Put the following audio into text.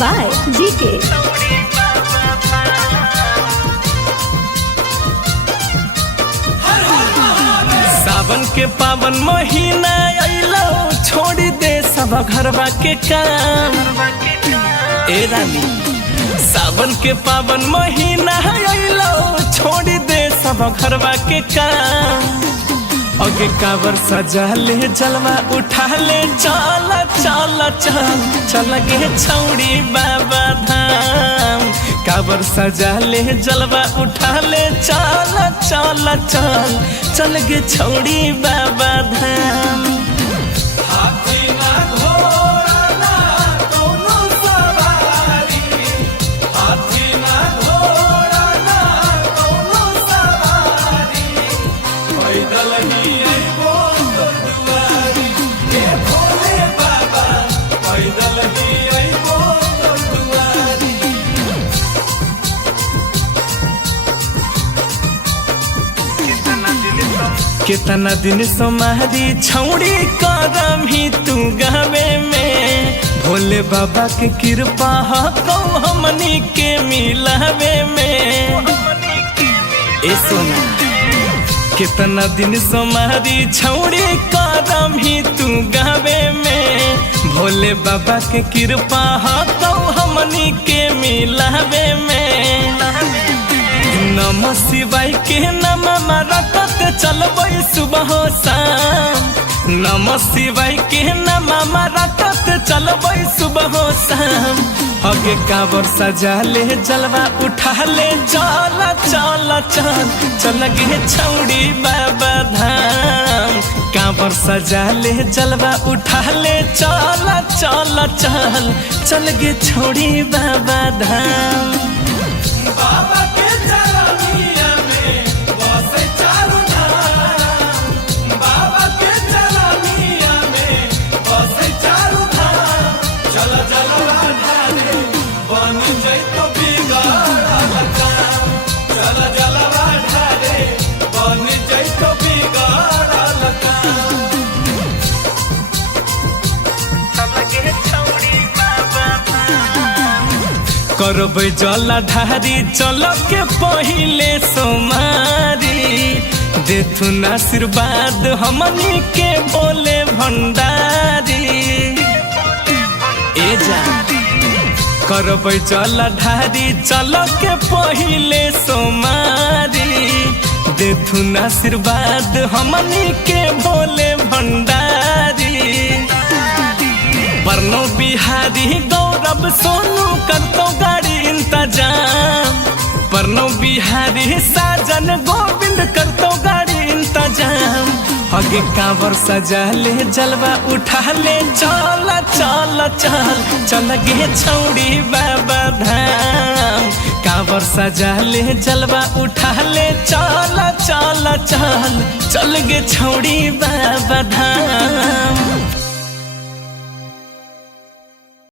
by GK. सावन के पावन महीना अइलो छोड़ी दे सब घरवा के काम। ए रानी सावन के पावन महीना अइलो छोड़ी दे सब घरवा के काम। अगे कावर सजा ले जलवा उठा ले चल चल चल चल गे छौड़ी बाबा धाम। कावर सजा ले जलवा उठा ले चल चल चल चल गे छौड़ी बाबा धाम। हाथी ना घोड़ा ना कोनो सवारी, हाथी ना घोड़ा ना कोनो सवारी, पैदल ही अइबो तोर दुआरी। हे भोले बाबा पैदल ही अइबो तोर दुआरी। कितना दिन सोमारी छौड़ी करम ही तू गावे में। भोले बाबा के कृपा हो हमनी के मिलावे में। ए सोना कितना दिन सोमारी छौड़ी करम ही तू गावे में। भोले बाबा के कृपा हो हमनी के मिलावे में। नमः शिवाय के नम रटत चलबै सुबह शाम। नमः शिवाय के नम रटत चलबै सुबह शाम। अगे कावर सजा ले जलवा उठा ले चल चल चल चल गे छौड़ी बाबा धाम। कावर सजा ले जलवा उठा ले चल चल चल चल गे छौड़ी बाबा धाम। बाबा के चरनिया में बसे चारू धाम। बाबा के चरनिया में बसे चारू धाम। चल चल ढारे बनी जइतो बिगड़ल काम। चल चल ढारे बनी जइतो बिगड़ल काम। चल गे छौड़ी बाबा करबै जल ढारी चल के पहिले सोमारी। देथुन आशीर्वाद हमनी के बोले भंडारी। ए जा करबै जल ढारी चल के पहिले सोमारी। देथुन आशीर्वाद हमनी के बोले भंडारी। परनो बिहारी गौरव सोनू करतो गाड़ी इंतजाम। परनो बिहारी साजन गोविंद करतो गाड़ी इंतजाम। अगे कावर सजा ले जलवा उठा ले चल चल चल चल गे छौड़ी बाबा धाम। कावर सजा ले जलवा उठा ले चल चल चल चल गे छौड़ी बाबा धाम।